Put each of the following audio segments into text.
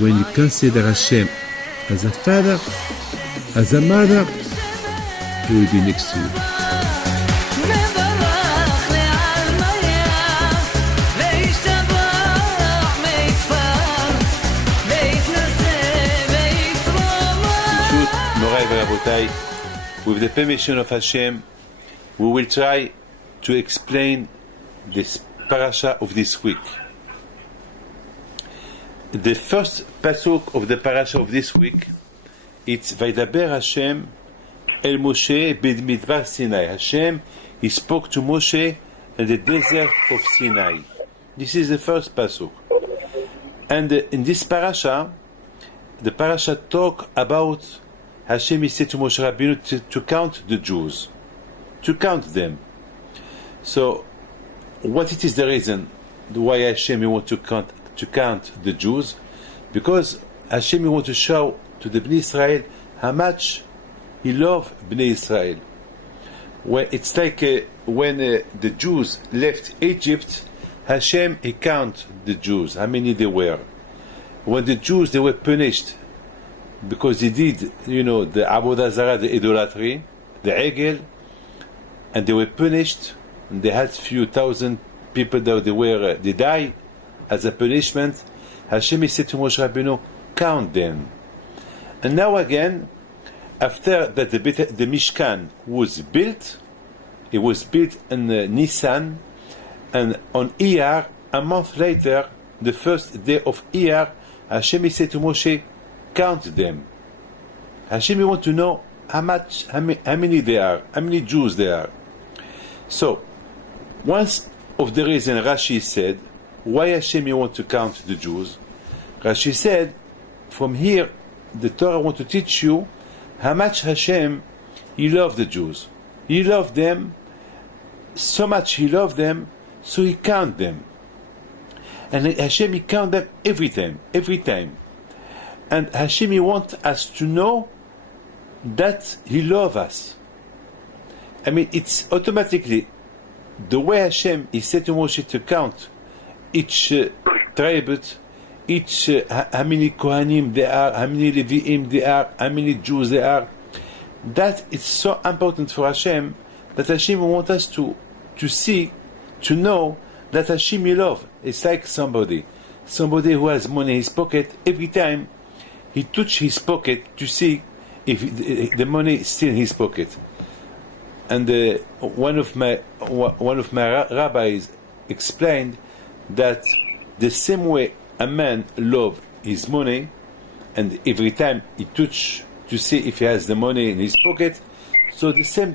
When you consider Hashem as a father, as a mother, He will be next to you. With the permission of Hashem, we will try to explain this parasha of this week. The first pasuk of the parasha of this week, it's Vaydaber Hashem El Moshe B'Midbar Sinai. Hashem, He spoke to Moshe in the desert of Sinai. This is the first pasuk. And in this parasha, the parasha talk about Hashem. He said to Moshe Rabbeinu to count the Jews, to count them. So, what it is the reason why Hashem want to count the Jews? Because Hashem want to show to the Bnei Israel how much He loves Bnei Israel. When it's like when the Jews left Egypt, Hashem He count the Jews, how many they were. When the Jews they were punished because they did, the Avodah Zarah, the idolatry, the Egel, and they were punished. And they had few thousand people that they died as a punishment. Hashem said to Moshe Rabbeinu, count them. And now again, after that the Mishkan was built, it was built in Nisan, and on Iyar, a month later, the first day of Iyar, Hashem said to Moshe, count them. Hashem want to know how many they are, how many Jews there are. So, one of the reasons Rashi said, why Hashem want to count the Jews? Rashi said, from here, the Torah want to teach you how much Hashem, He loved the Jews. He loved them, so much He loved them, so He count them. And Hashem, He count them every time. And Hashem, He wants us to know that He loves us. I mean, it's automatically the way Hashem He said to Moshe to count each tribe, each how many Kohanim there are, how many Leviim there are, how many Jews there are. That is so important for Hashem that Hashem wants us to see, to know that Hashem He loves. It's like somebody who has money in his pocket. Every time he touches his pocket to see if the money is still in his pocket. And one of my rabbis explained that the same way a man loves his money, and every time he touches to see if he has the money in his pocket, so the same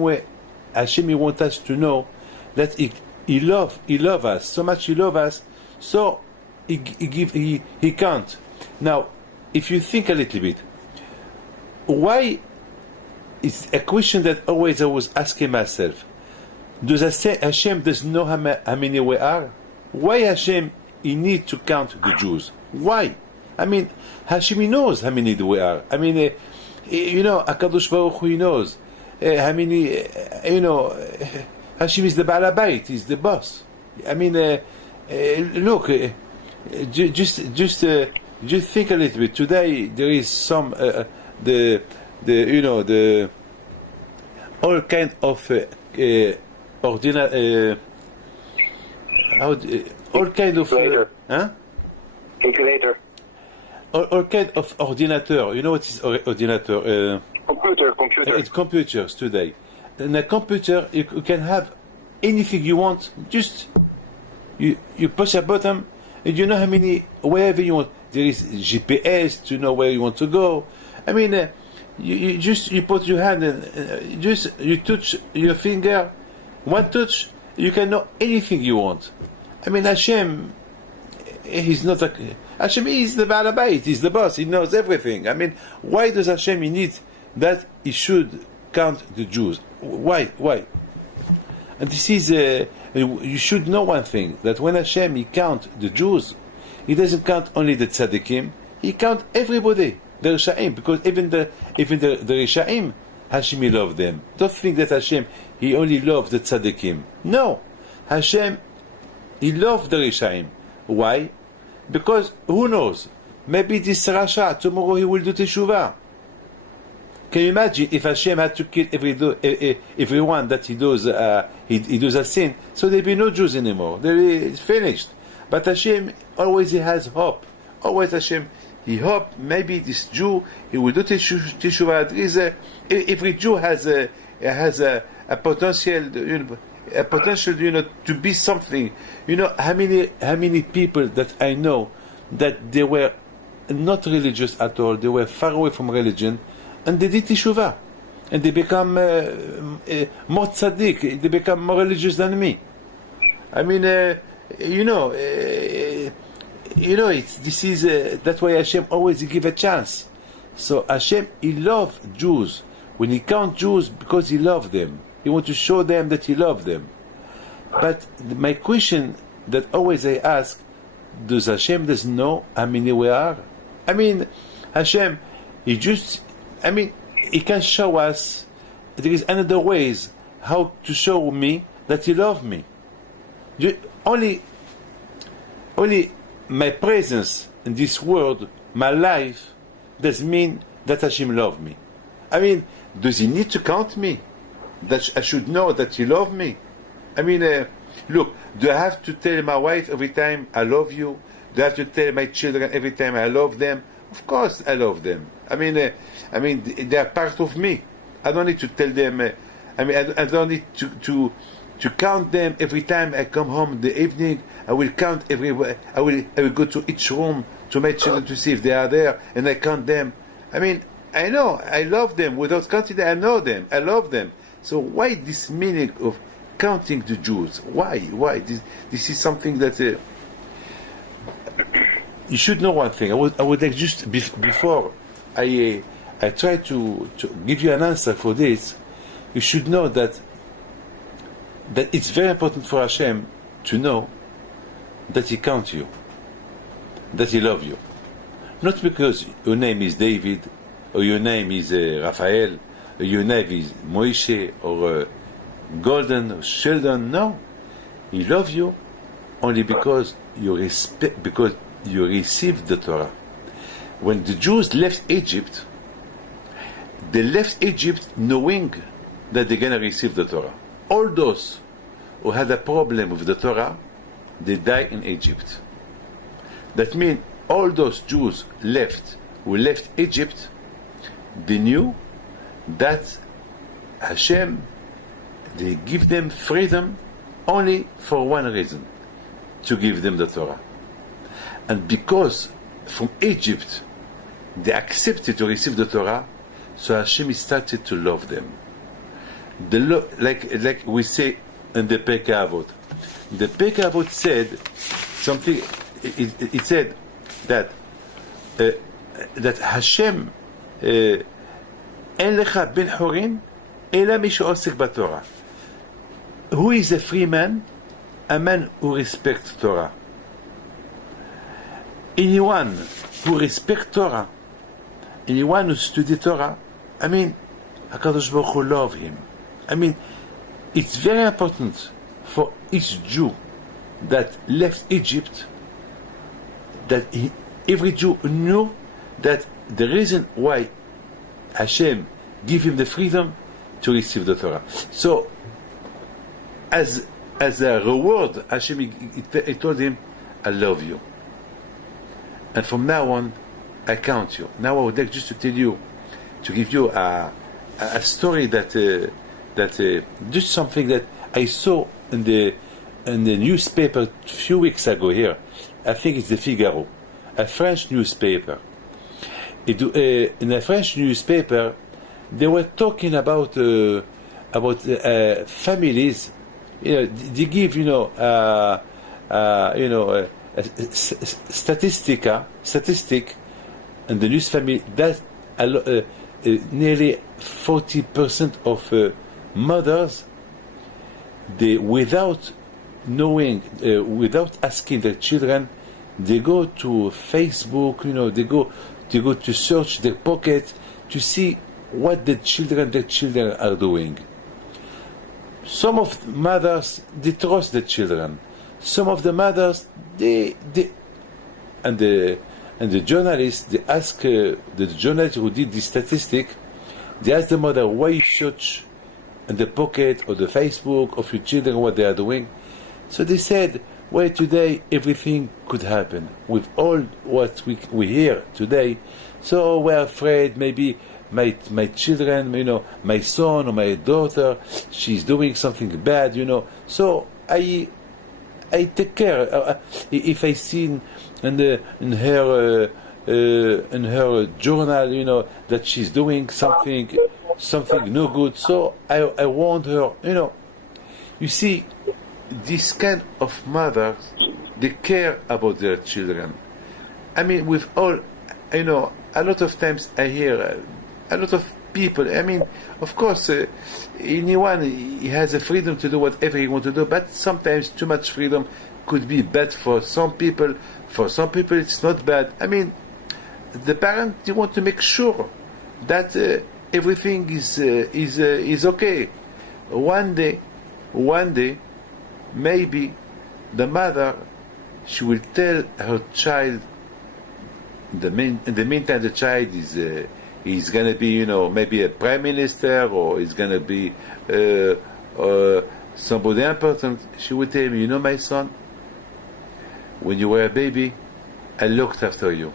way Hashem wants us to know that he love us so much. He love us, so he can't. Now, if you think a little bit, why? It's a question that always I was asking myself. Does Hashem doesn't know how many we are? Why Hashem He need to count the Jews? Why? I mean, Hashem knows how many we are. I mean, HaKadosh Baruch Hu He knows how many. Hashem is the Baal HaBayit. He's the boss. I mean, look, just think a little bit. Today there is some the all kind of all kind of calculator. All kind of ordinateur. You know what is ordinateur? Computer. It's computers today. In a computer, you can have anything you want. Just you push a button, and you know how many wherever you want. There is GPS to know where you want to go. I mean, you put your hand and you touch your finger, one touch, you can know anything you want. I mean, Hashem, He's not Hashem is the Baalabait, he's the boss, he knows everything. I mean, why does Hashem need that he should count the Jews? Why? And this is, you should know one thing, that when Hashem, he count the Jews, he doesn't count only the tzaddikim, he count everybody, the Rishaim, because even the Rishaim, Hashem, he loved them. Don't think that Hashem, he only loved the tzaddikim. No, Hashem, he loved the Rishaim. Why? Because, who knows, maybe this Rasha, tomorrow he will do Teshuvah. Can you imagine if Hashem had to kill everyone that he does a sin, so there will be no Jews anymore. It's finished. But Hashem, always he has hope. Always Hashem, he hope maybe this Jew, he will do Teshuvah. Every Jew has a potential, to be something. How many people that I know that they were not religious at all, they were far away from religion, and they did Teshuvah, and they become more tzaddik, they become more religious than me. I mean, that's why Hashem always give a chance. So Hashem, he loves Jews. When he counts Jews, because he loves them, he wants to show them that he loves them. But my question that always I ask, does Hashem doesn't know how many we are? I mean, Hashem, he can show us, there is another ways how to show me that he loves me. Only my presence in this world, my life, does mean that Hashem loves me. I mean, does he need to count me? That I should know that he loves me? I mean, look, do I have to tell my wife every time I love you? Do I have to tell my children every time I love them? Of course I love them. I mean, they are part of me. I don't need to tell them. I don't need to count them every time I come home in the evening. I will count everywhere. I will go to each room to my children to see if they are there, and I count them. I mean, I know I love them. Without counting them, I know them. I love them. So why this meaning of counting the Jews? Why? This is something that you should know one thing. I would like just before I try to give you an answer for this. You should know that it's very important for Hashem to know that He counts you, that He loves you, not because your name is David or your name is Raphael or your name is Moshe or Golden or Sheldon. No, He loves you only because you received the Torah. When the Jews left Egypt, they left Egypt knowing that they're going to receive the Torah. All those who had a problem with the Torah, they died in Egypt. That means all those Jews who left Egypt, they knew that Hashem, they give them freedom only for one reason, to give them the Torah. And because from Egypt they accepted to receive the Torah, so Hashem started to love them. Like we say in the Pirkei Avot. The Pirkei Avot said something. It said that Hashem en lecha ben chorin ela mi she'osek b'Torah. Who is a free man? A man who respects Torah. Anyone who respects Torah, anyone who studies Torah, I mean, HaKadosh Baruch Hu love him. I mean, it's very important for each Jew that left Egypt that every Jew knew that the reason why Hashem gave him the freedom to receive the Torah. So, as a reward, Hashem he told him, I love you. And from now on, I count you. Now I would like just to tell you, to give you a story that just something that I saw in the newspaper a few weeks ago here. I think it's the Figaro, a French newspaper. In a French newspaper, they were talking about families. They give statistic in the news family that nearly 40% of mothers, they without knowing, without asking their children, they go to Facebook, they go to search their pocket to see what their children are doing. Some of the mothers, they trust the children. Some of the mothers, and the journalists, they ask the journalist who did the statistic, they ask the mother, why you search in the pocket or the Facebook of your children what they are doing? So they said, well, today everything could happen with all what we hear today. So we're afraid maybe my children, my son or my daughter, she's doing something bad, So I take care. If I see in her journal, that she's doing something no good, so I warned her. You see, this kind of mothers, they care about their children. I mean, with all, a lot of times I hear a lot of people. I mean, of course, anyone he has a freedom to do whatever he wants to do, but sometimes too much freedom could be bad for some people. For some people, it's not bad. I mean, the parent, they want to make sure that everything is okay. One day, maybe the mother, she will tell her child. In the meantime, the child is going to be, maybe a prime minister, or is going to be somebody important. She will tell me, my son, when you were a baby, I looked after you.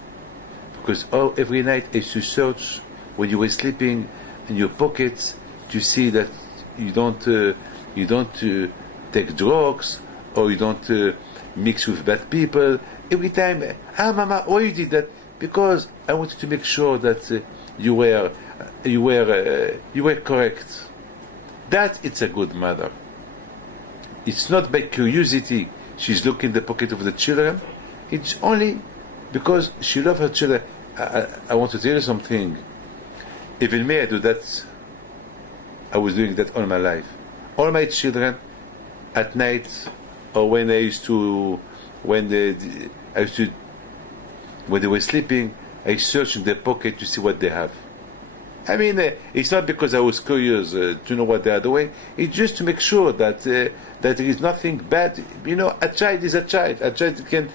Because every night I used to search when you were sleeping in your pockets to see that you don't take drugs, or you don't mix with bad people. Every time, Mama, why you did that? Because I wanted to make sure that you were correct. That it's a good mother. It's not by curiosity she's looking in the pocket of the children. It's only because she loves her children. I want to tell you something. Even me, I do that. I was doing that all my life. All my children, at night, or when they were sleeping, I searched in their pocket to see what they have. I mean, it's not because I was curious to know what they are doing. It's just to make sure that there is nothing bad. A child is a child. A child can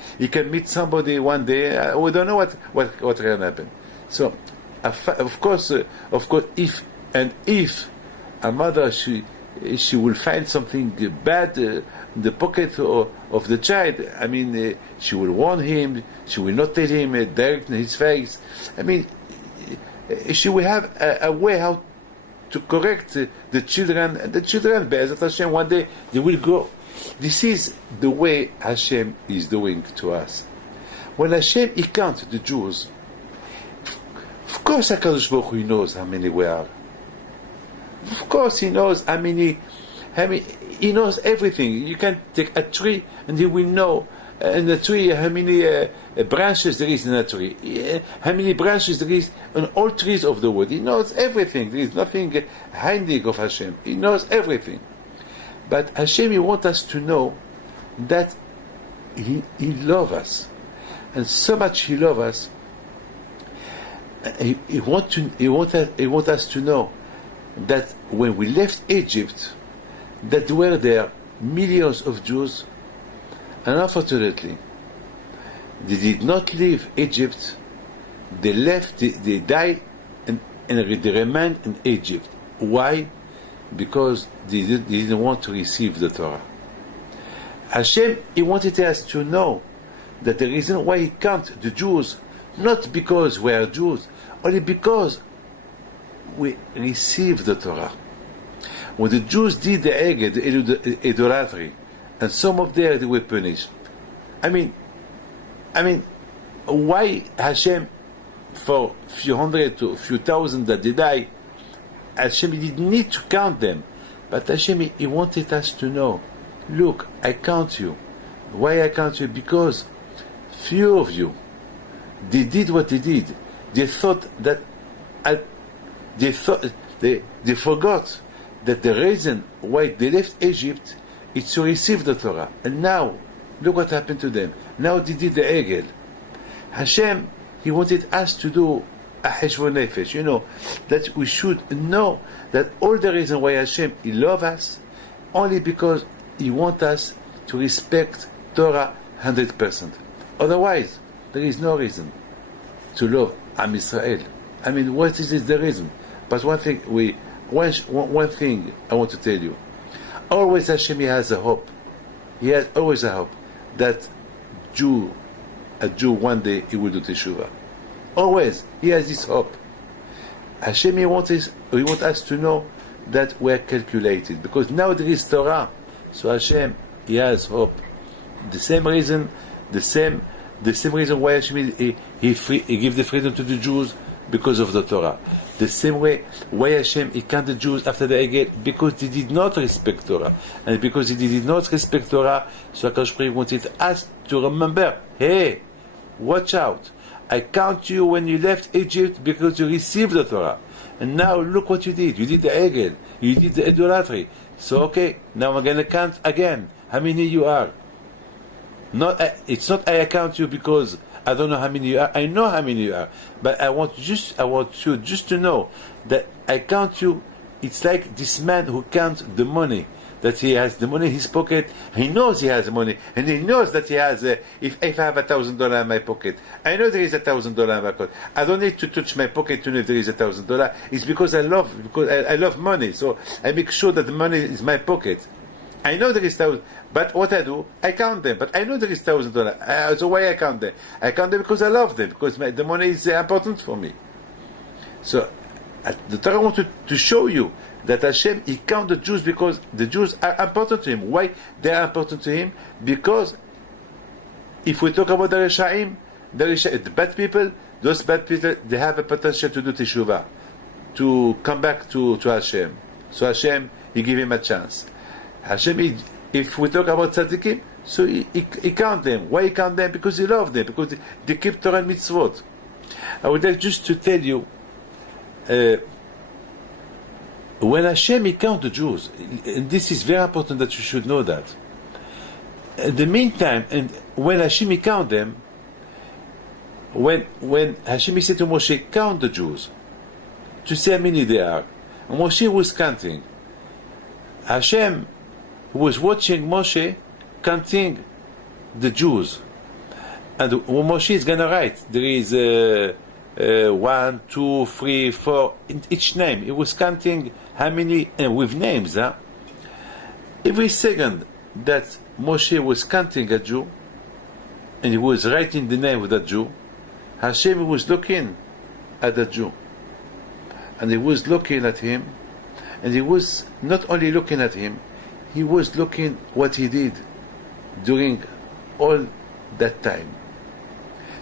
meet somebody one day. We don't know what can happen. So, of course, if a mother she will find something bad in the pocket of the child, I mean, she will warn him. She will not tell him direct in his face. I mean, she will have a way how to correct the children, and the children, Be'ezat Hashem, one day they will grow. This is the way Hashem is doing to us. When Hashem he counts the Jews, of course HaKadosh Baruch Hu knows how many we are. Of course he knows how many. He knows everything. You can take a tree and he will know in the tree how many branches there is in a tree, how many branches there is on all trees of the wood. He knows everything. There is nothing hiding of Hashem. He knows everything. But Hashem, he wants us to know that he loves us, and so much he loves us. He wants us to know that when we left Egypt, that were there millions of Jews, and unfortunately, they did not leave Egypt. They left, they died, and they remained in Egypt. Why? Because they didn't want to receive the Torah. Hashem, he wanted us to know that the reason why he counted the Jews, not because we are Jews, only because we received the Torah. When the Jews did the Eged, the idolatry, and some of them they were punished. I mean, why Hashem, for a few hundred to a few thousand that they died, Hashem didn't need to count them, but Hashem he wanted us to know. Look, I count you. Why I count you? Because few of you, they did what they did. They thought that, they forgot that the reason why they left Egypt is to receive the Torah. And now, look what happened to them. Now they did the Egel. Hashem, He wanted us to do a Heshbon Nefesh, that we should know that all the reason why Hashem, He loves us, only because He wants us to respect Torah 100%. Otherwise, there is no reason to love Am Israel. I mean, what is the reason? But one thing I want to tell you. Always Hashem, He has a hope. He has always a hope that a Jew one day he will do Teshuvah. Always, He has this hope. Hashem, He wants us to know that we are calculated, because now there is Torah. So Hashem, He has hope. The same reason why Hashem He gives the freedom to the Jews, because of the Torah. The same way why Hashem He count the Jews after the Egel, because they did not respect Torah, and because they did not respect Torah, so HaKadosh Baruch Hu wanted us to remember, hey, watch out, I count you when you left Egypt because you received the Torah, and now look what you did. You did the Egel, you did the idolatry. So okay, now I'm going to count again how many you are. It's not I count you because I don't know how many you are. I know how many you are, but I want you just to know that I count you. It's like this man who counts the money, that he has the money in his pocket. He knows he has money, and he knows that he has. If I have $1,000 in my pocket, I know there is $1,000 in my pocket. I don't need to touch my pocket to know if there is $1,000. It's because I love money, so I make sure that the money is my pocket. I know there is $1,000, but what I do, I count them. But I know there is $1,000. So why I count them? I count them because I love them, because the money is important for me. So the Torah wanted to show you that Hashem, He count the Jews because the Jews are important to Him. Why they are important to Him? Because if we talk about the Reshaim, the bad people, those bad people, they have a potential to do Teshuvah, to come back to Hashem. So Hashem, He give him a chance. Hashem, if we talk about tzaddikim, so he count them. Why He count them? Because He loves them, because they keep Torah and mitzvot. I would like just to tell you, when Hashem He count the Jews, and this is very important that you should know that. In the meantime, and when Hashem He count them, when Hashem He said to Moshe, count the Jews, to see how many they are, and Moshe was counting. Hashem was watching Moshe counting the Jews, and when Moshe is going to write, there is 1, 2, 3, 4 in each name. He was counting how many, and with names. Every second that Moshe was counting a Jew, and he was writing the name of that Jew, Hashem was looking at the Jew, and He was looking at him, and He was not only looking at him, He was looking what he did during all that time.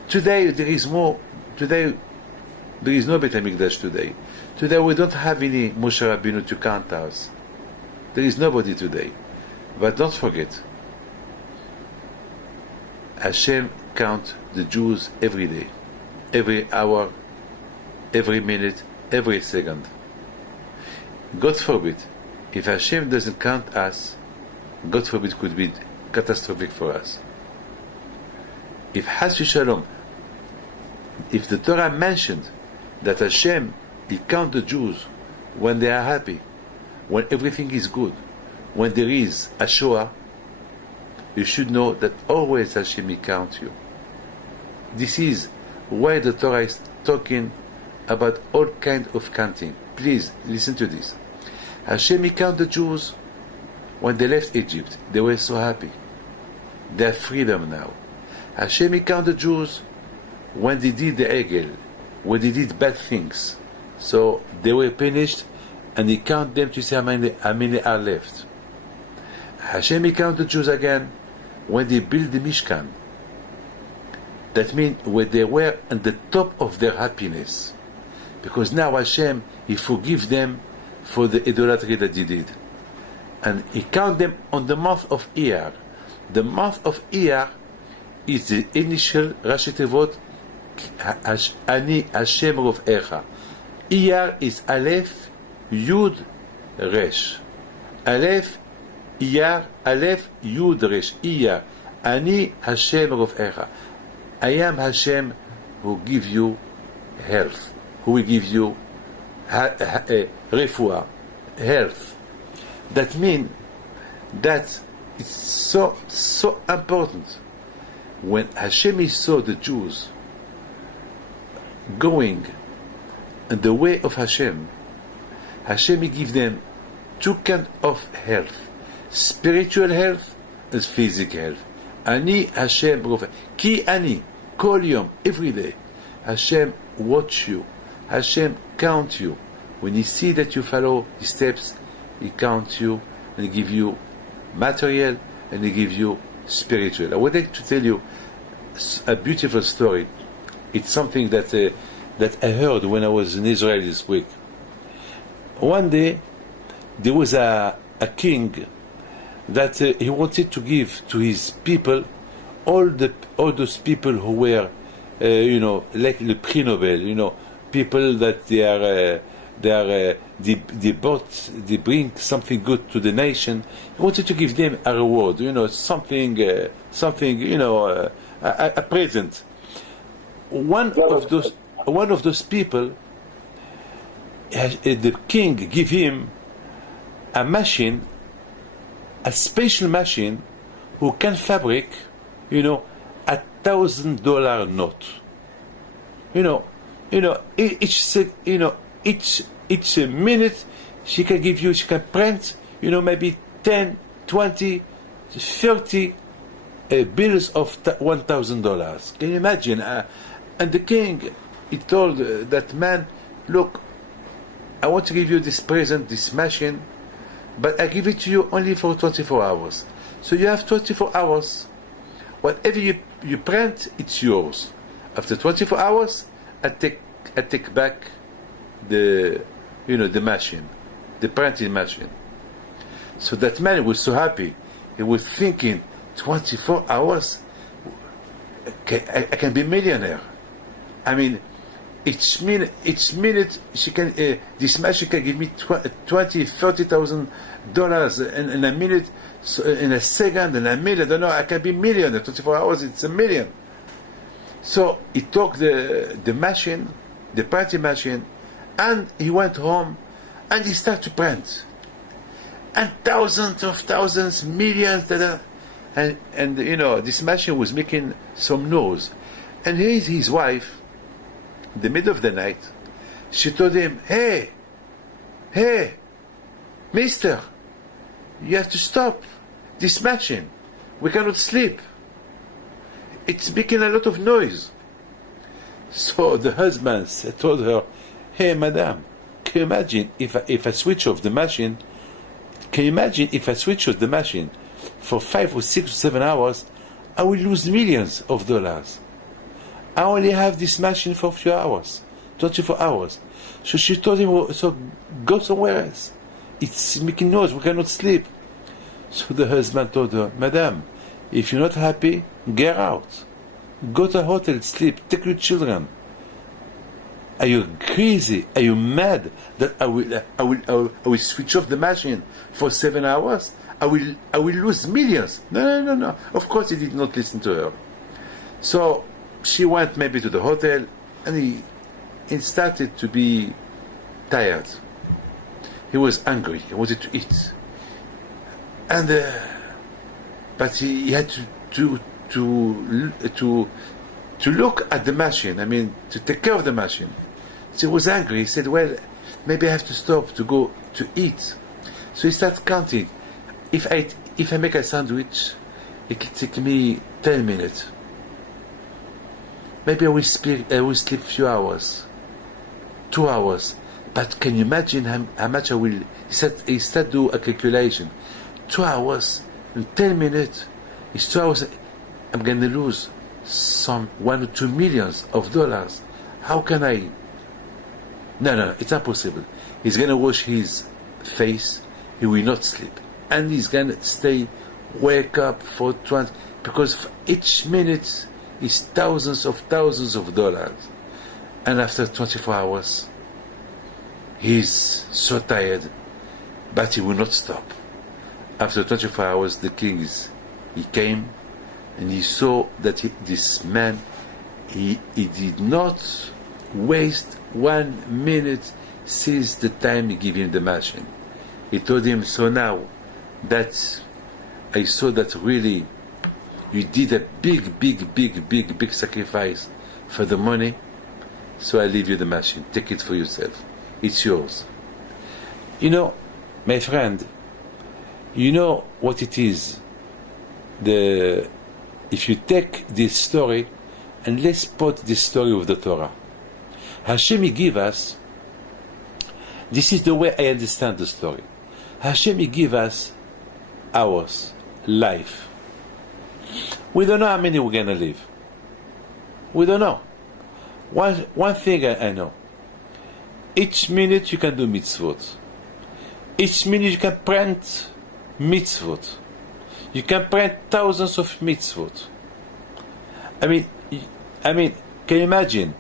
Today there is no Beit HaMikdash today. Today we don't have any Moshe Rabbeinu to count us. There is nobody today. But don't forget, Hashem count the Jews every day, every hour, every minute, every second. God forbid, if Hashem doesn't count us, God forbid, could be catastrophic for us. If Has Shalom, if the Torah mentioned that Hashem, He count the Jews when they are happy, when everything is good, when there is a Shoah, you should know that always Hashem He count you. This is why the Torah is talking about all kind of counting. Please listen to this. Hashem He count the Jews when they left Egypt. They were so happy. They have freedom now. Hashem He count the Jews when they did the Egel, when they did bad things. So they were punished, and He count them to see how many are left. Hashem He count the Jews again when they built the Mishkan. That means when they were at the top of their happiness. Because now Hashem, He forgive them for the idolatry that they did. And He count them on the month of Iyar. The month of Iyar is the initial Rashi Tevot Ani Hashem Rofecha. Iyar is Aleph, Yud, Resh. Aleph, Iyar, Aleph, Yud, Resh. Iyar, Ani Hashem Rofecha. I am Hashem who give you health, who will give you refuah, health. That means that it's so important. When Hashem saw the Jews going in the way of Hashem give them two kinds of health: spiritual health and physical health. Ani Hashem Rofeh. Ki ani, kol yom, every day. Hashem watch you. Hashem count you. When He see that you follow His steps, He counts you and He give you material and He give you spiritual. I would like to tell you a beautiful story. It's something that I heard when I was in Israel this week. One day, there was a king that he wanted to give to his people all those people who were, like the Prix Nobel, people that they bring something good to the nation. He wanted to give them a reward, something, a present. One of those people, the king give him a machine, a special machine, who can fabric, $1,000 note. Each minute she can print, maybe 10, 20, 30 bills of $1,000. Can you imagine? And the king, he told that man, look, I want to give you this present, this machine, but I give it to you only for 24 hours. So you have 24 hours. Whatever you print, it's yours. After 24 hours, I take back the machine, the printing machine. So that man was so happy. He was thinking, 24 hours, I can be millionaire. I mean, each minute she can. This machine can give me $30,000 in a minute, in a second, in a minute. I don't know. I can be millionaire. 24 hours, it's $1 million. So he took the machine, the printing machine, and he went home, and he started to print, and thousands, millions, and this machine was making some noise, and here is his wife. In the middle of the night, she told him, hey, mister, you have to stop this machine. We cannot sleep. It's making a lot of noise. So the husband told her, hey, madam, can you imagine if I switch off the machine? Can you imagine if I switch off the machine for 5 or 6 or 7 hours, I will lose millions of dollars. I only have this machine for a few hours, 24 hours. So she told him, so go somewhere else. It's making noise, we cannot sleep. So the husband told her, madam, if you're not happy, get out. Go to a hotel, sleep, take your children. Are you crazy? Are you mad that I will switch off the machine for 7 hours? I will lose millions. No. Of course he did not listen to her. So she went maybe to the hotel, and he started to be tired. He was hungry. He wanted to eat, and but he had to look at the machine. I mean, to take care of the machine. So he was angry. He said, "Well, maybe I have to stop to go to eat." So he started counting. If I make a sandwich, it can take me 10 minutes. Maybe I will sleep a few hours, 2 hours. But can you imagine how much I will? He started to do a calculation. 2 hours and 10 minutes. It's 2 hours. I'm going to lose some $1 or $2 million of dollars. How can I? No, it's impossible. He's going to wash his face. He will not sleep, and he's going to stay wake up for 20, because each minute is thousands of dollars. And after 24 hours, he's so tired, but he will not stop. After 24 hours, the king he came, and he saw that this man, he did not waste 1 minute since the time he gave him the machine. He told him, so now that I saw that really you did a big sacrifice for the money, so I leave you the machine. Take it for yourself. It's yours. You know, my friend, you know what it is. If you take this story and let's put this story with the Torah. Hashem, He give us, this is the way I understand the story. Hashem, He give us hours, life. We don't know how many we're going to live. We don't know. One thing I know. Each minute you can do mitzvot. Each minute you can print mitzvot. You can print thousands of mitzvot. I mean, can you imagine?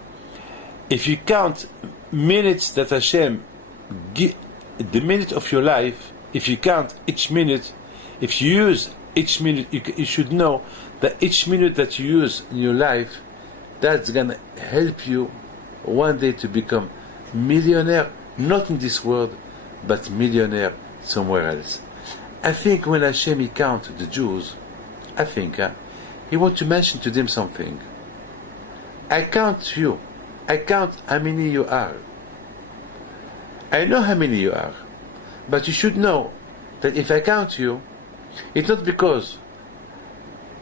If you count minutes that Hashem give, the minute of your life, if you count each minute, if you use each minute, you should know that each minute that you use in your life, that's going to help you one day to become millionaire, not in this world, but millionaire somewhere else. I think when Hashem He count the Jews, I think He wants to mention to them something. I count you. I count how many you are. I know how many you are. But you should know that if I count you, it's not because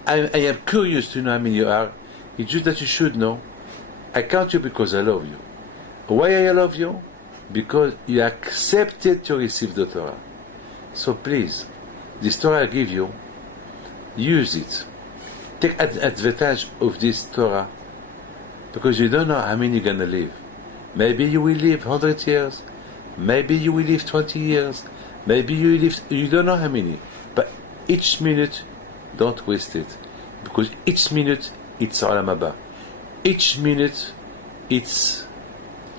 I am curious to know how many you are. It's just that you should know. I count you because I love you. Why I love you? Because you accepted to receive the Torah. So please, this Torah I give you, use it. Take advantage of this Torah, because you don't know how many you're going to live. Maybe you will live 100 years, maybe you will live 20 years, maybe you don't know how many. But each minute, don't waste it, because each minute it's Olam Haba. Each minute it's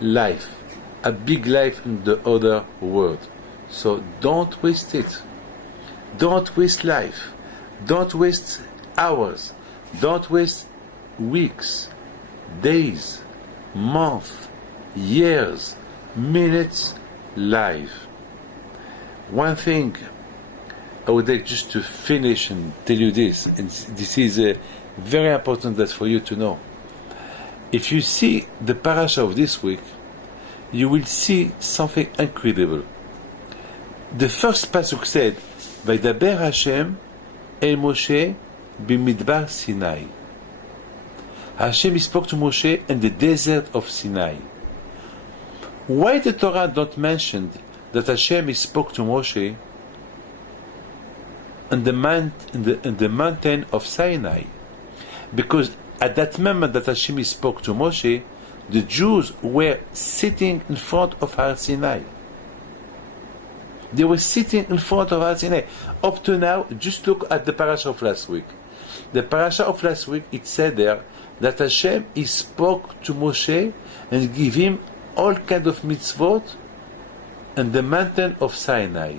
life, a big life in the other world. So don't waste it. Don't waste life. Don't waste hours. Don't waste weeks, days, months, years, minutes, life. One thing I would like just to finish and tell you this, and this is very important that for you to know. If you see the parasha of this week, you will see something incredible. The first pasuk said, "Vaydaber Hashem el Moshe b'midbar Sinai." Hashem spoke to Moshe in the desert of Sinai. Why the Torah don't mention that Hashem spoke to Moshe in the mountain of Sinai? Because at that moment that Hashem spoke to Moshe, the Jews were sitting in front of Har Sinai. They were sitting in front of Har Sinai. Up to now, just look at the parasha of last week. The parasha of last week, it said there that Hashem He spoke to Moshe and gave him all kind of mitzvot in the mountain of Sinai.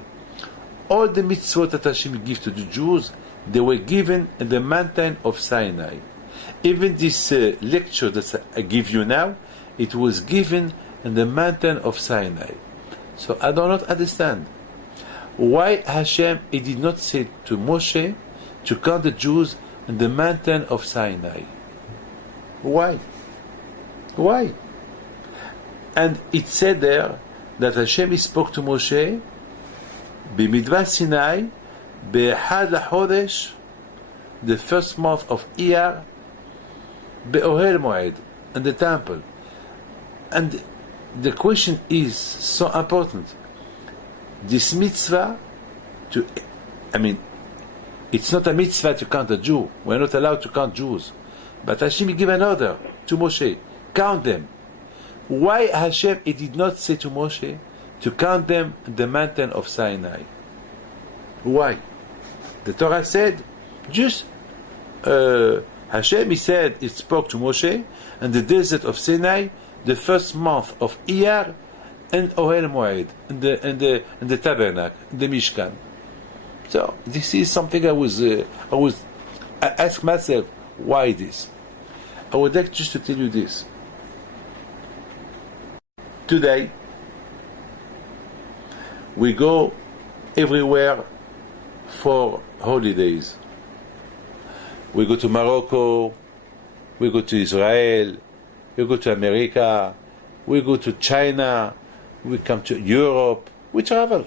All the mitzvot that Hashem gave to the Jews, they were given in the mountain of Sinai. Even this lecture that I give you now, it was given in the mountain of Sinai. So I do not understand why Hashem He did not say to Moshe to count the Jews in the mountain of Sinai. Why? Why? And it said there that Hashem spoke to Moshe b'midbar Sinai be'echad lachodesh, the first month of Iyar, be'ohel moed, in the temple. And the question is so important. This mitzvah it's not a mitzvah to count a Jew. We're not allowed to count Jews. But Hashem gave an order to Moshe, count them. Why Hashem He did not say to Moshe to count them in the mountain of Sinai? Why? The Torah said, just Hashem, he said, it spoke to Moshe in the desert of Sinai, the first month of Iyar, and Ohel Moed, in the tabernacle, in the Mishkan. So this is something I ask myself, why this? I would like just to tell you this. Today, we go everywhere for holidays. We go to Morocco, we go to Israel, we go to America, we go to China, we come to Europe, we travel.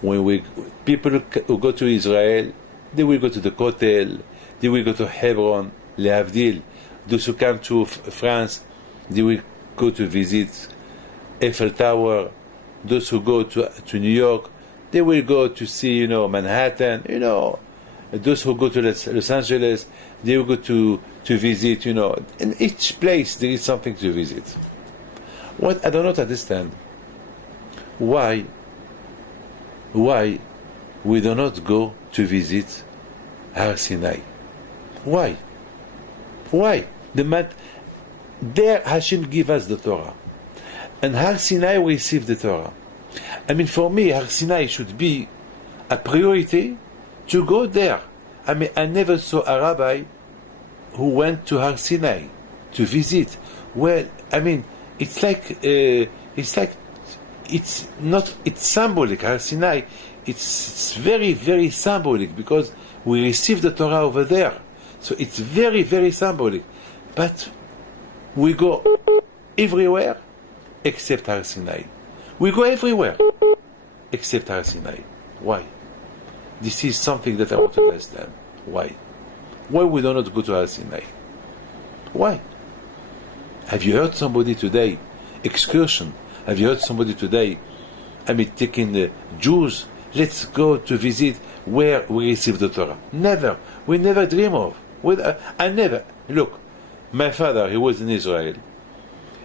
When people who go to Israel, they will go to the Kotel, they will go to Hebron, Lehavdil. Those who come to France, they will go to visit Eiffel Tower. Those who go to New York, they will go to see, Manhattan, Those who go to Los Angeles, they will go to visit, In each place there is something to visit. What I do not understand, why we do not go to visit Har Sinai? Why? There Hashem give us the Torah. And Har Sinai we receive the Torah. I mean, for me, Har Sinai should be a priority to go there. I mean, I never saw a rabbi who went to Har Sinai to visit. Well, I mean, it's symbolic. Har Sinai, it's very, very symbolic because we receive the Torah over there. So it's very, very symbolic. But we go everywhere except Har Sinai. We go everywhere except Har Sinai. Why? This is something that I want to understand. Why? Why we do not go to Har Sinai? Why? Have you heard somebody today, excursion? Have you heard somebody today, taking the Jews, let's go to visit where we receive the Torah? Never. We never dream of. I never. Look, my father, he was in Israel.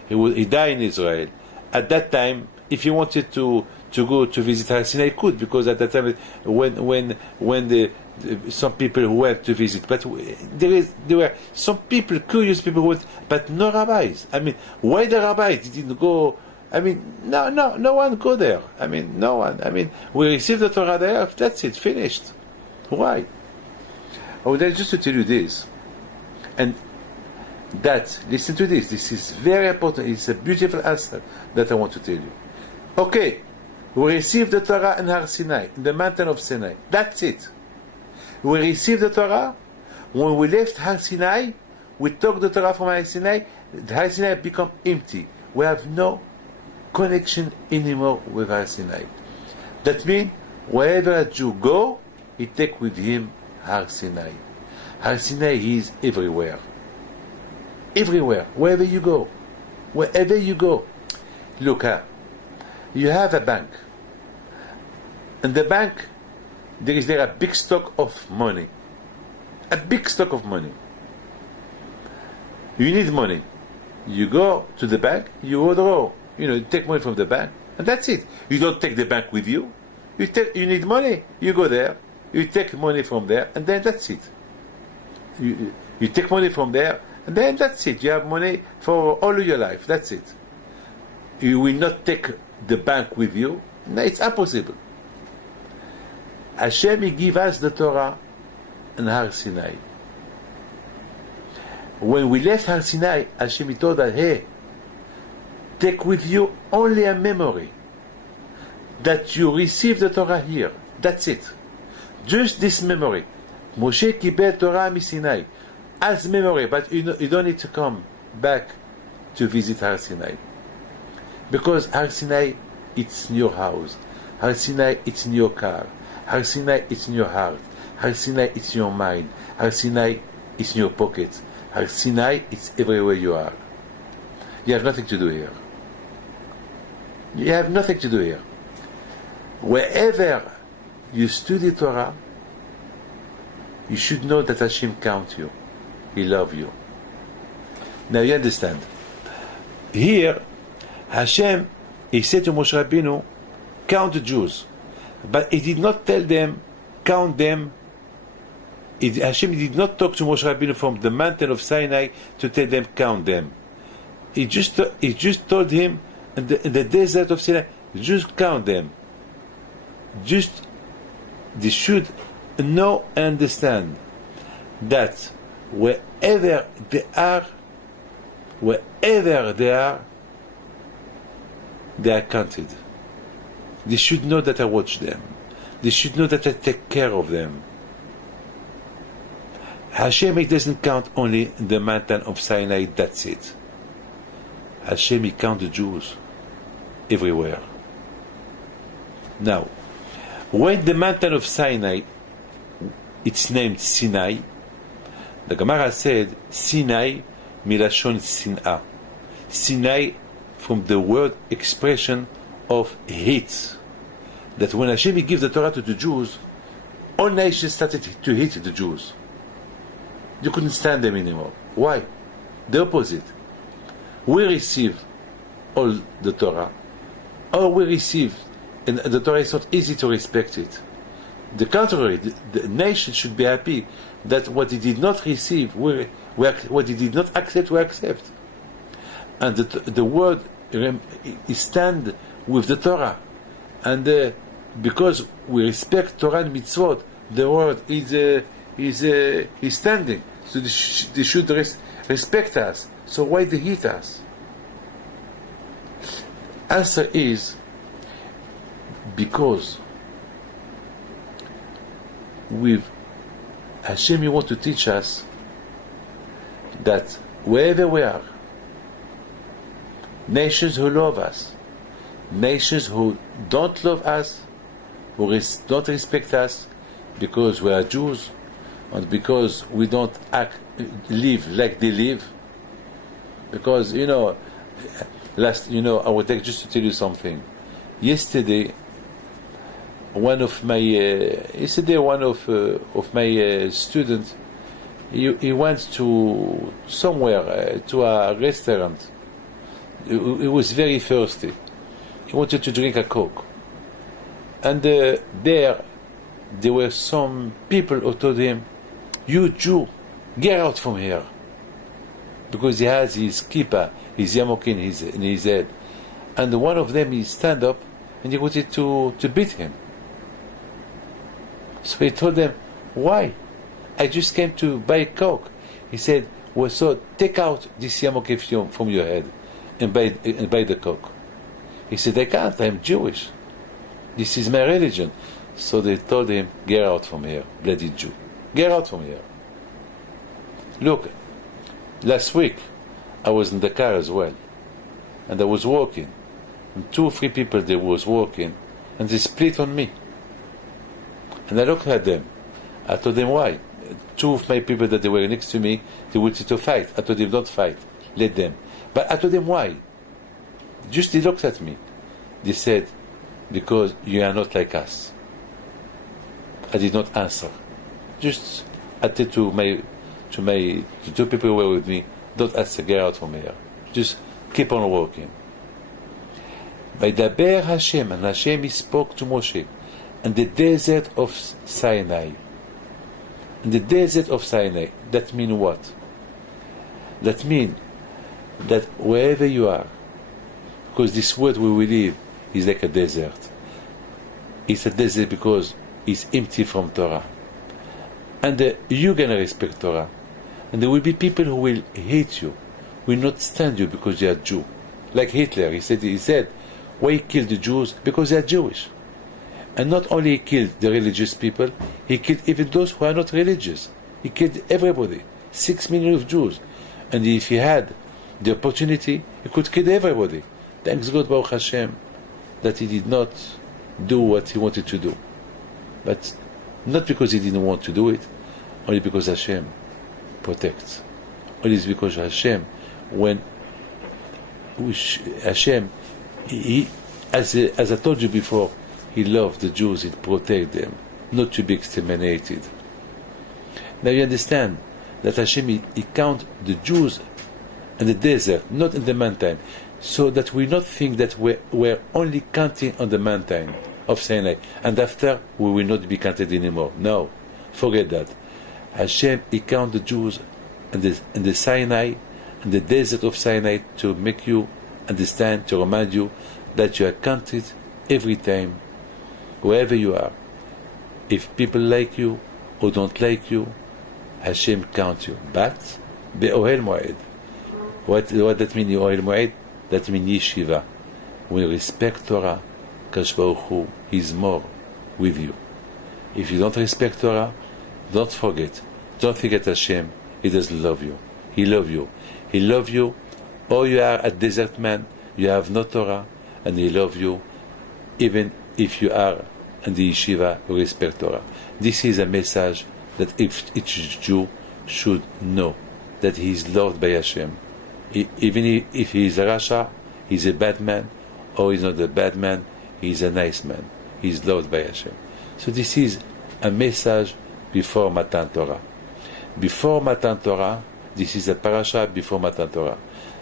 He died in Israel. At that time, if he wanted to go to visit Har Sinai, he could, because at that time, when some people who went to visit, but there were some people, curious people who went, but no rabbis. Why the rabbis didn't go? No one go there. No one. We received the Torah there. That's it, finished. Why? I would like just to tell you this, and listen to this. This is very important. It's a beautiful answer that I want to tell you. Okay, we received the Torah in Har Sinai, in the mountain of Sinai. That's it. We received the Torah. When we left Har Sinai, we took the Torah from Har Sinai. Har Sinai become empty. We have no connection anymore with Har Sinai. That means wherever a Jew go, he take with him Har Sinai. Har Sinai is everywhere. Everywhere, wherever you go. Look, you have a bank. In the bank, there is a big stock of money. A big stock of money. You need money. You go to the bank, you withdraw. You take money from the bank, and that's it. You don't take the bank with you. You need money. You go there. You take money from there, and then that's it. You take money from there, and then that's it. You have money for all of your life. That's it. You will not take the bank with you. No, it's impossible. Hashem, He give us the Torah in Har Sinai. When we left Har Sinai, Hashem, He told us, hey, take with you only a memory that you received the Torah here. That's it. Just this memory. Moshe kibel Torah miSinai as memory, but you don't need to come back to visit Har Sinai. Because Har Sinai, it's in your house. Har Sinai, it's in your car. Har Sinai, it's in your heart. Har Sinai, it's in your mind. Har Sinai, it's in your pocket. Har Sinai, it's everywhere you are. You have nothing to do here. You have nothing to do here. Wherever you study Torah, you should know that Hashem counts you. He loves you. Now you understand. Here, Hashem, He said to Moshe Rabbeinu, count the Jews. But He did not tell them count them. Hashem did not talk to Moshe Rabbeinu from the mountain of Sinai to tell them count them. He just told him in the desert of Sinai, just count them. Just they should know and understand that wherever they are, they are counted. They should know that I watch them. They should know that I take care of them. Hashem, it doesn't count only the mountain of Sinai, that's it. Hashem, he counts the Jews everywhere. Now, when the mountain of Sinai, it's named Sinai, the Gemara said, Sinai, milashon sin'ah. Sinai, from the word expression of hate. That when Hashem gave the Torah to the Jews, all nations started to hate the Jews. You couldn't stand them anymore. Why? The opposite. We receive all the Torah. All we receive, and the Torah is not easy to respect it. The contrary, the nation should be happy that what he did not receive, what he did not accept, we accept. And the word is stand with the Torah. And because we respect Torah and mitzvot, the word is standing. So they should respect us. So why they hate us? Answer is because with Hashem, you want to teach us that wherever we are, nations who love us, nations who don't love us, who don't respect us because we are Jews, and because we don't live like they live, because I would like just to tell you something. Yesterday, one of my students, he went to somewhere to a restaurant. He was very thirsty. He wanted to drink a Coke, and there were some people who told him, "You Jew, get out from here," because he has his kippah, his yarmulke in his head, and one of them he stand up and he wanted to beat him. So he told them, "Why? I just came to buy Coke." He said, "Well, so take out this yarmulke from your head and buy the Coke." He said, "I can't. I'm Jewish. This is my religion." So they told him, "Get out from here, bloody Jew. Get out from here." Look, last week I was in the car as well, and I was walking, and 2 or 3 people they was walking, and they split on me. And I looked at them. I told them why. 2 of my people that they were next to me, they wanted to fight. I told them, don't fight, let them. But I told them why. Just they looked at me. They said, because you are not like us. I did not answer. Just I said to the 2 people who were with me, don't answer, get out from here. Just keep on walking. Vaydaber Hashem, and Hashem he spoke to Moshe in the desert of Sinai. In the desert of Sinai, that means what? That means that wherever you are, because this world where we live is like a desert. It's a desert because it's empty from Torah. And you're going to respect Torah. And there will be people who will hate you, will not stand you because you are Jew. Like Hitler, he said, why he killed the Jews? Because they are Jewish. And not only he killed the religious people, he killed even those who are not religious. He killed everybody, 6 million of Jews. And if he had the opportunity, he could kill everybody. Thanks God, Baruch Hashem, that he did not do what he wanted to do. But not because he didn't want to do it, only because Hashem protects. Only because Hashem, Hashem, as I told you before, he loved the Jews, he protected them, not to be exterminated. Now you understand that Hashem, he count the Jews in the desert, not in the mountain, so that we not think that we're only counting on the mountain. of Sinai. And after, we will not be counted anymore. No, forget that. Hashem, He count the Jews in the Sinai, in the desert of Sinai, to make you understand, to remind you that you are counted every time, wherever you are. If people like you or don't like you, Hashem count you. But be'ohel moed. What that mean, ohel moed? That means yeshiva. When you respect Torah, Kadosh Baruch Hu is more with you. If you don't respect Torah, don't forget. Don't forget Hashem. He doesn't love you. He loves you. He loves you. Or you are a desert man, you have no Torah, and He loves you, even if you are in the yeshiva, you respect Torah. This is a message that each Jew should know, that he is loved by Hashem. Even if he is a Rasha, he is a bad man, or he is not a bad man, he is a nice man. He is loved by Hashem. So this is a message before Matan Torah. Before Matan Torah, this is a parasha before Matan Torah.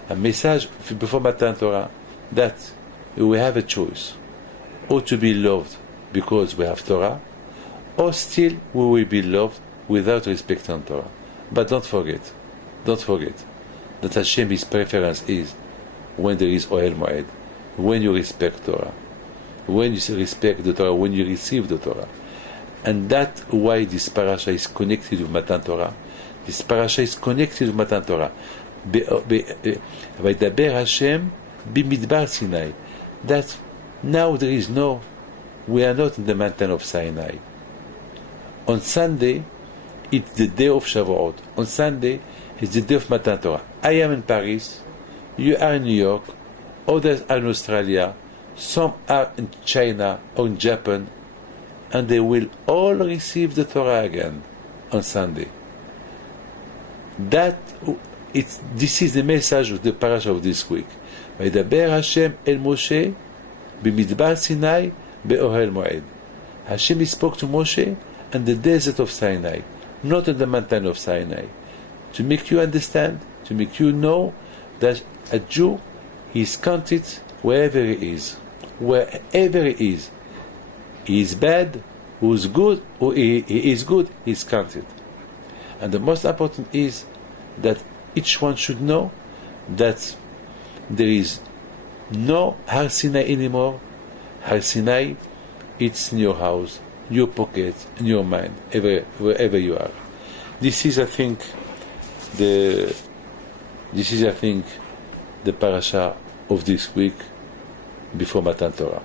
A message before Matan Torah that we have a choice, or to be loved because we have Torah, or still we will be loved without respecting Torah. But don't forget that Hashem, His preference is when there is Ohel Moed, when you respect Torah, when you respect the Torah, when you receive the Torah. And that's why this parasha is connected with Matan Torah. This parasha is connected with Matan Torah. Vaydaber Hashem b'midbar Sinai. That now we are not in the mountain of Sinai. On Sunday, it's the day of Shavuot. On Sunday, it's the day of Matan Torah. I am in Paris, you are in New York, others are in Australia, some are in China or in Japan, and they will all receive the Torah again on Sunday. This is the message of the parasha of this week. Vaydaber Hashem el Moshe b'midbar Sinai be'ohel moed. Hashem spoke to Moshe in the desert of Sinai, not in the mountain of Sinai, to make you understand, to make you know that a Jew, he is counted wherever he is. Wherever he is. He is bad, who is good, or he is good, he is counted. And the most important is that each one should know that there is no Har Sinai anymore. Har Sinai, it's in your house, your pocket, in your mind, wherever you are. This is, I think, the parasha of this week before Matan Torah.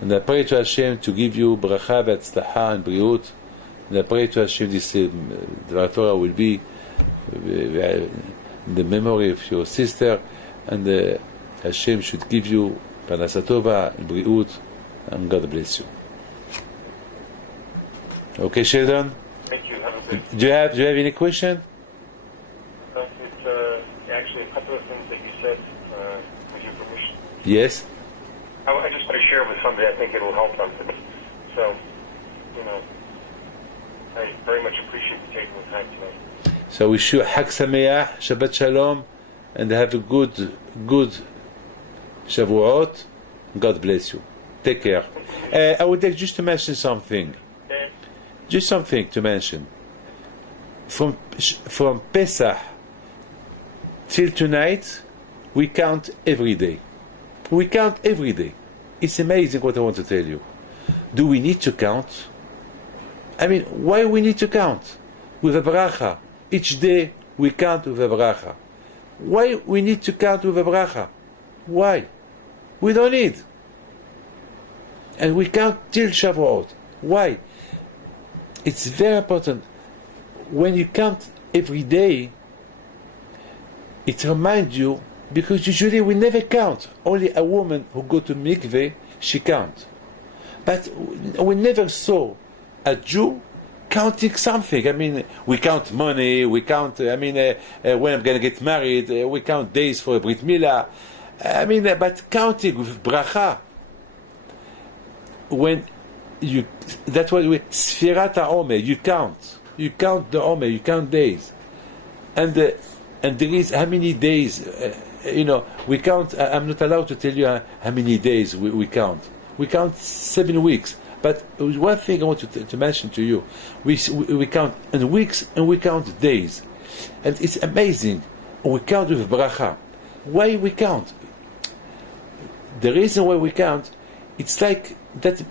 And I pray to Hashem to give you bracha v'atzlacha and briut. And I pray to Hashem this Torah will be in the memory of your sister, and Hashem should give you parnasa tova and briut, and God bless you. Okay, Sheldon? Thank you. Have a great Do you have any question? It's actually a couple of things that you said, with your permission. Yes? I just want to share with somebody. I think it'll help them. So, I very much appreciate you taking the time tonight. So wish you Hag Sameach, Shabbat Shalom, and have a good Shavuot. God bless you. Take care. I would like just to mention something. Just something to mention. From Pesach till tonight, we count every day. We count every day. It's amazing what I want to tell you. Do we need to count? I mean, why we need to count? With a bracha. Each day we count with a bracha. Why we need to count with a bracha? Why? We don't need. And we count till Shavuot. Why? It's very important. When you count every day, it reminds you, because usually we never count. Only a woman who go to mikveh, she counts. But we never saw a Jew counting something. I mean, we count money, we count, when I'm going to get married, we count days for a Brit Milah. But counting with bracha, that's what Sfirat HaOmer, you count the Omer, you count days. And there is how many days, we count. I'm not allowed to tell you how many days we count. we count 7 weeks. But one thing I want to mention to you, we count in weeks and we count days. And it's amazing. We count with bracha. Why we count? The reason why we count, it's like that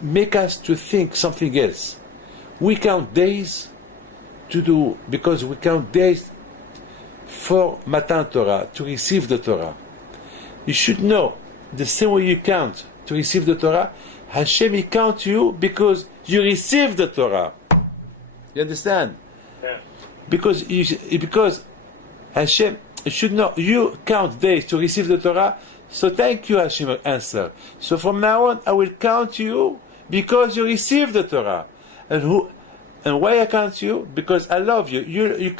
make us to think something else. We count days because we count days for Matan Torah, to receive the Torah. You should know, the same way you count to receive the Torah, Hashem will count you because you receive the Torah. You understand? Yeah. Because Hashem, you should know, you count days to receive the Torah, so thank you, Hashem answer. So from now on, I will count you because you receive the Torah. And why I count you? Because I love you. You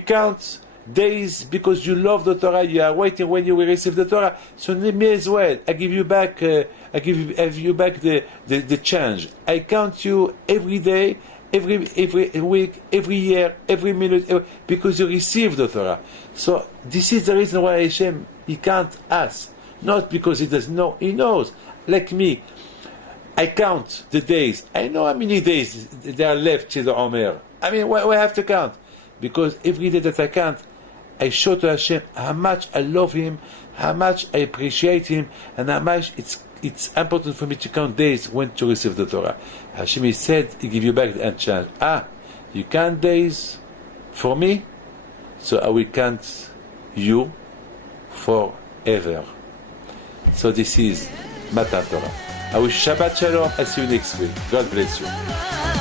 count days because you love the Torah. You are waiting when you will receive the Torah. So me as well. I give you back. I give you back the change. I count you every day, every week, every year, every minute, because you receive the Torah. So this is the reason why Hashem He can't us, not because He doesn't know. He knows. Like me, I count the days. I know how many days there are left till the Omer. I mean, why I have to count? Because every day that I count, I show to Hashem how much I love Him, how much I appreciate Him, and how much it's important for me to count days when to receive the Torah. Hashem said, He give you back the chance. You count days for me, so I will count you forever. So this is Matan Torah. I wish Shabbat Shalom. I'll see you next week. God bless you.